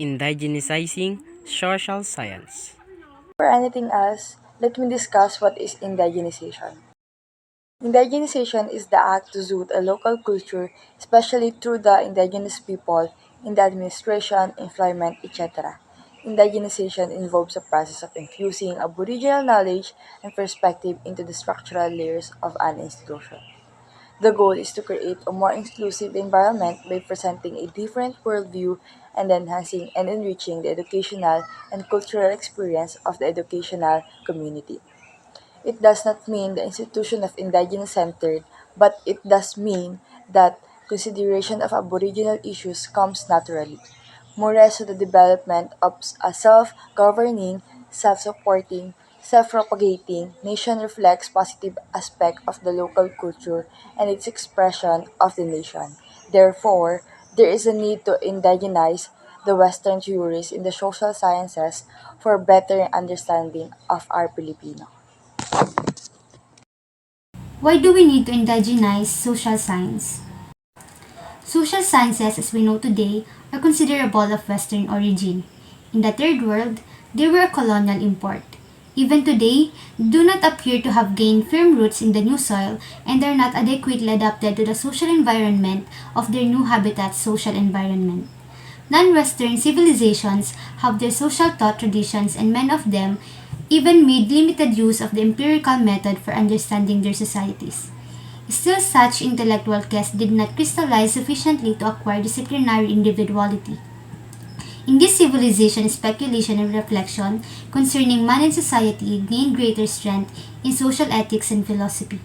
Indigenizing social science. Before anything else, let me discuss what is indigenization. Indigenization is the act to suit a local culture, especially through the indigenous people in the administration, employment, etc. Indigenization involves the process of infusing Aboriginal knowledge and perspective into the structural layers of an institution. The goal is to create a more inclusive environment by presenting a different worldview and enhancing and enriching the educational and cultural experience of the educational community. It does not mean the institution of indigenous centered, but it does mean that consideration of Aboriginal issues comes naturally. More so the development of a self-governing, self-supporting, self-propagating nation reflects positive aspect of the local culture and its expression of the nation. Therefore, there is a need to indigenize the Western theories in the social sciences for better understanding of our Filipino. Why do we need to indigenize social science? Social sciences, as we know today, are considerable of Western origin. In the Third World, they were a colonial import. Even today, do not appear to have gained firm roots in the new soil and are not adequately adapted to the social environment of their new habitat's social environment. Non-Western civilizations have their social thought traditions and many of them even made limited use of the empirical method for understanding their societies. Still, such intellectual quest did not crystallize sufficiently to acquire disciplinary individuality. In this civilization, speculation and reflection concerning man and society gained greater strength in social ethics and philosophy.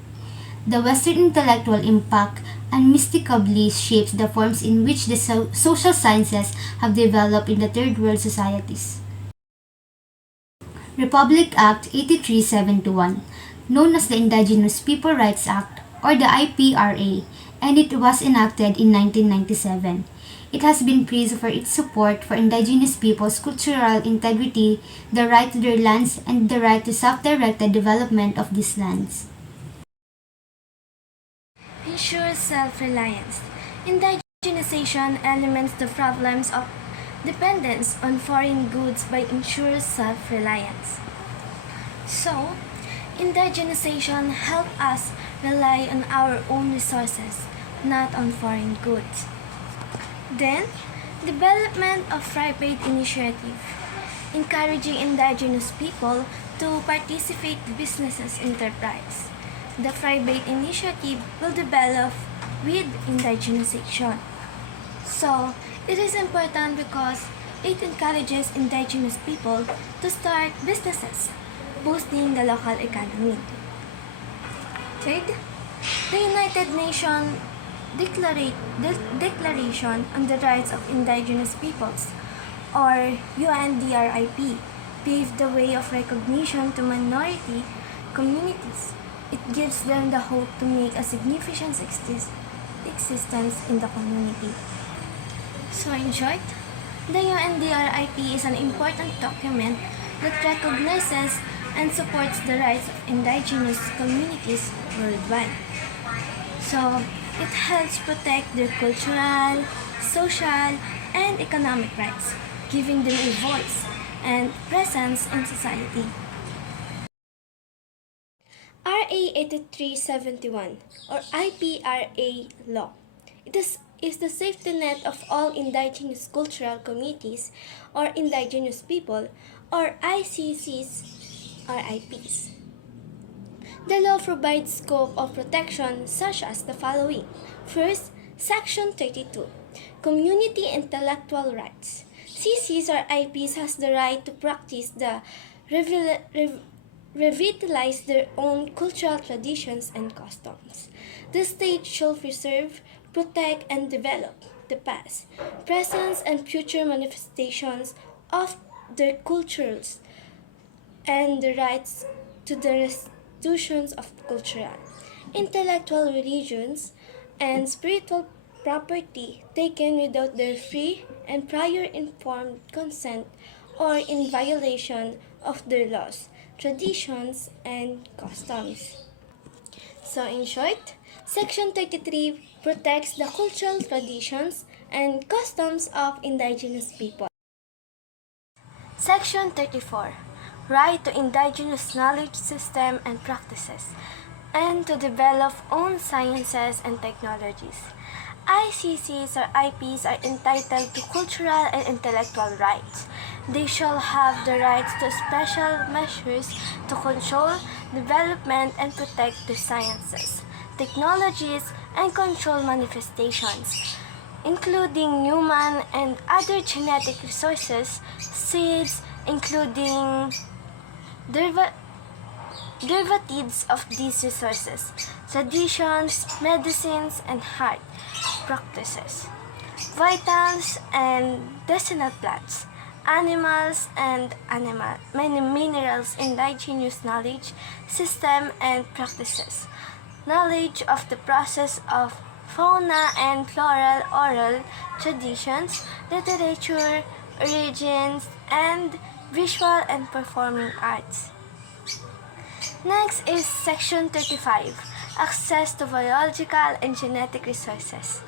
The Western intellectual impact unmistakably shapes the forms in which the social sciences have developed in the Third World societies. Republic Act 8371, known as the Indigenous People Rights Act or the IPRA, and it was enacted in 1997. It has been praised for its support for indigenous peoples' cultural integrity, the right to their lands, and the right to self-directed development of these lands. Ensures self-reliance. Indigenization eliminates the problems of dependence on foreign goods by ensures self-reliance. So, indigenization helps us rely on our own resources, not on foreign goods. Then, development of private initiative, encouraging indigenous people to participate in businesses enterprise. The private initiative will develop with indigenization. So, it is important because it encourages indigenous people to start businesses, boosting the local economy. Third, the United Nations Declaration on the Rights of Indigenous Peoples, or UNDRIP, paved the way of recognition to minority communities. It gives them the hope to make a significant existence in the community. So in short, the UNDRIP is an important document that recognizes and supports the rights of indigenous communities worldwide. So it helps protect their cultural, social, and economic rights, giving them a voice and presence in society. RA 8371 or IPRA law. Is the safety net of all indigenous cultural communities or indigenous people or ICCs or IPs. The law provides scope of protection such as the following. First, Section 32, Community Intellectual Rights. CCs or IPs has the right to practice the revitalize their own cultural traditions and customs. The state shall preserve, protect, and develop the past, present, and future manifestations of their cultures and the rights to the restitutions of cultural, intellectual religions, and spiritual property taken without their free and prior informed consent or in violation of their laws, traditions, and customs. So, in short, Section 33 protects the cultural traditions and customs of indigenous people. Section 34. Right to indigenous knowledge system and practices, and to develop own sciences and technologies. ICCs or IPs are entitled to cultural and intellectual rights. They shall have the rights to special measures to control, development, and protect their sciences, technologies, and control manifestations, including human and other genetic resources, seeds, including derivatives of these resources, traditions, medicines, and heart practices, vitals and medicinal plants, animals and many minerals, indigenous knowledge, system and practices, knowledge of the process of fauna and floral oral traditions, literature, origins, and visual and performing arts. Next is Section 35, Access to Biological and Genetic Resources.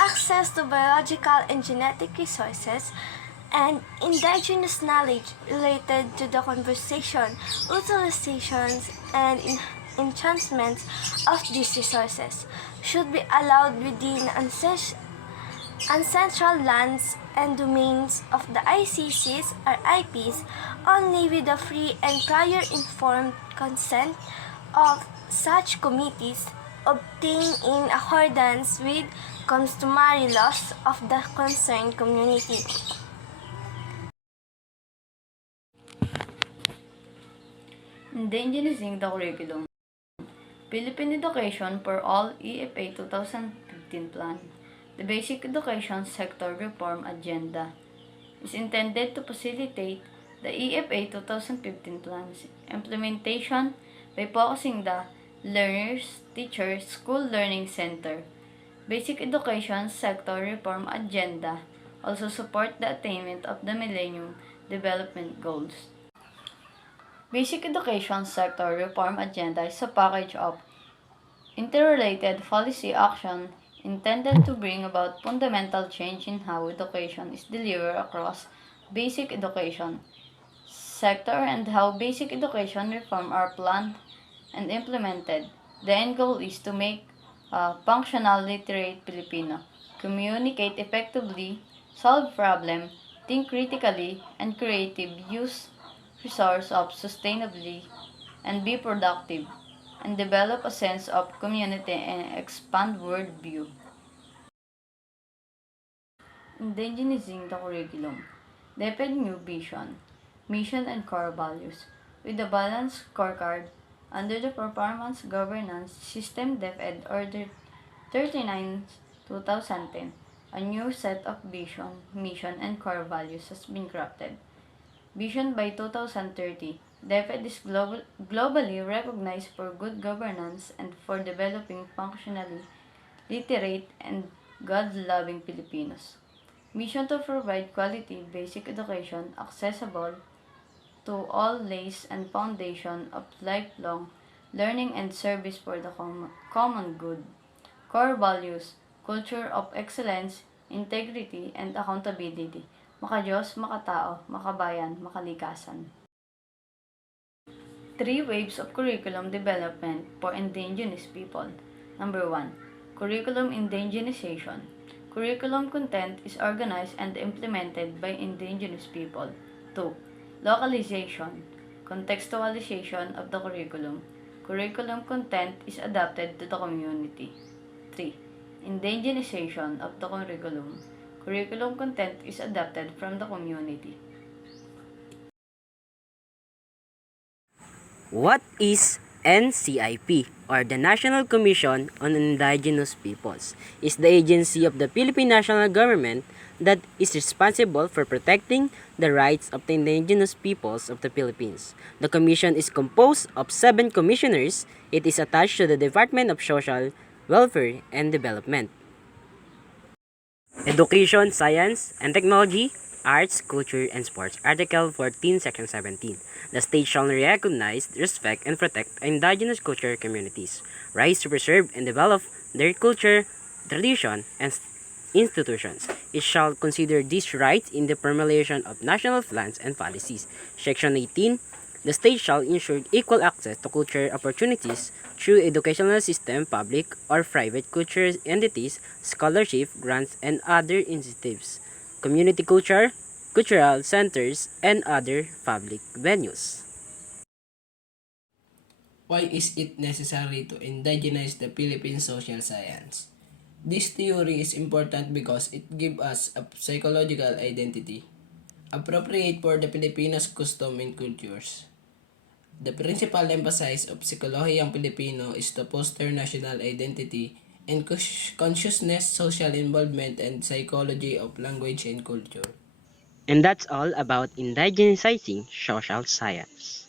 Access to biological and genetic resources and indigenous knowledge related to the conservation, utilizations, and enhancements of these resources should be allowed within ancestral lands and domains of the ICCs or IPs only with the free and prior informed consent of such committees obtained in accordance with customary laws of the concerned community. Indigenizing the curriculum. Philippine Education for All EFA 2015 Plan. The Basic Education Sector Reform Agenda is intended to facilitate the EFA 2015 Plan's implementation by focusing the learners, teachers, school learning center. Basic Education Sector Reform Agenda also support the attainment of the Millennium Development Goals. Basic Education Sector Reform Agenda is a package of interrelated policy action intended to bring about fundamental change in how education is delivered across basic education sector and how basic education reform are planned and implemented. The end goal is to make a functional literate Filipino, communicate effectively, solve problems, think critically and creative, use resource of sustainably, and be productive, and develop a sense of community and expand worldview. Indigenizing the curriculum. Define new vision, mission, and core values. With a balanced scorecard under the Performance Governance System DepEd Order 39 2010, a new set of vision, mission, and core values has been crafted. Vision by 2030. DepEd is globally recognized for good governance and for developing functionally literate and God-loving Filipinos. Mission to provide quality basic education accessible to all lays and foundation of lifelong learning and service for the common good. Core values, culture of excellence, integrity, and accountability. Maka-Diyos, makatao, makabayan, makalikasan. 3 waves of curriculum development for indigenous people. Number 1. Curriculum indigenization. Curriculum content is organized and implemented by indigenous people. 2. Localization. Contextualization of the curriculum. Curriculum content is adapted to the community. 3. Indigenization of the curriculum. Curriculum content is adapted from the community. What is NCIP, or the National Commission on Indigenous Peoples? Is the agency of the Philippine national government that is responsible for protecting the rights of the indigenous peoples of the Philippines. The commission is composed of 7 commissioners. It is attached to the Department of Social Welfare and Development. Education, Science, and Technology, Arts, Culture, and Sports. Article 14, Section 17. The state shall recognize, respect, and protect indigenous culture communities' rights to preserve and develop their culture, tradition, and institutions. It shall consider these rights in the formulation of national plans and policies. Section 18. The state shall ensure equal access to cultural opportunities through educational system, public or private cultural entities, scholarship, grants, and other incentives, community culture, cultural centers, and other public venues. Why is it necessary to indigenize the Philippine social science? This theory is important because it gives us a psychological identity, appropriate for the Filipinos' custom and cultures. The principal emphasis of Psikolohiyang Pilipino is to foster national identity and consciousness, social involvement, and psychology of language and culture. And that's all about indigenizing social science.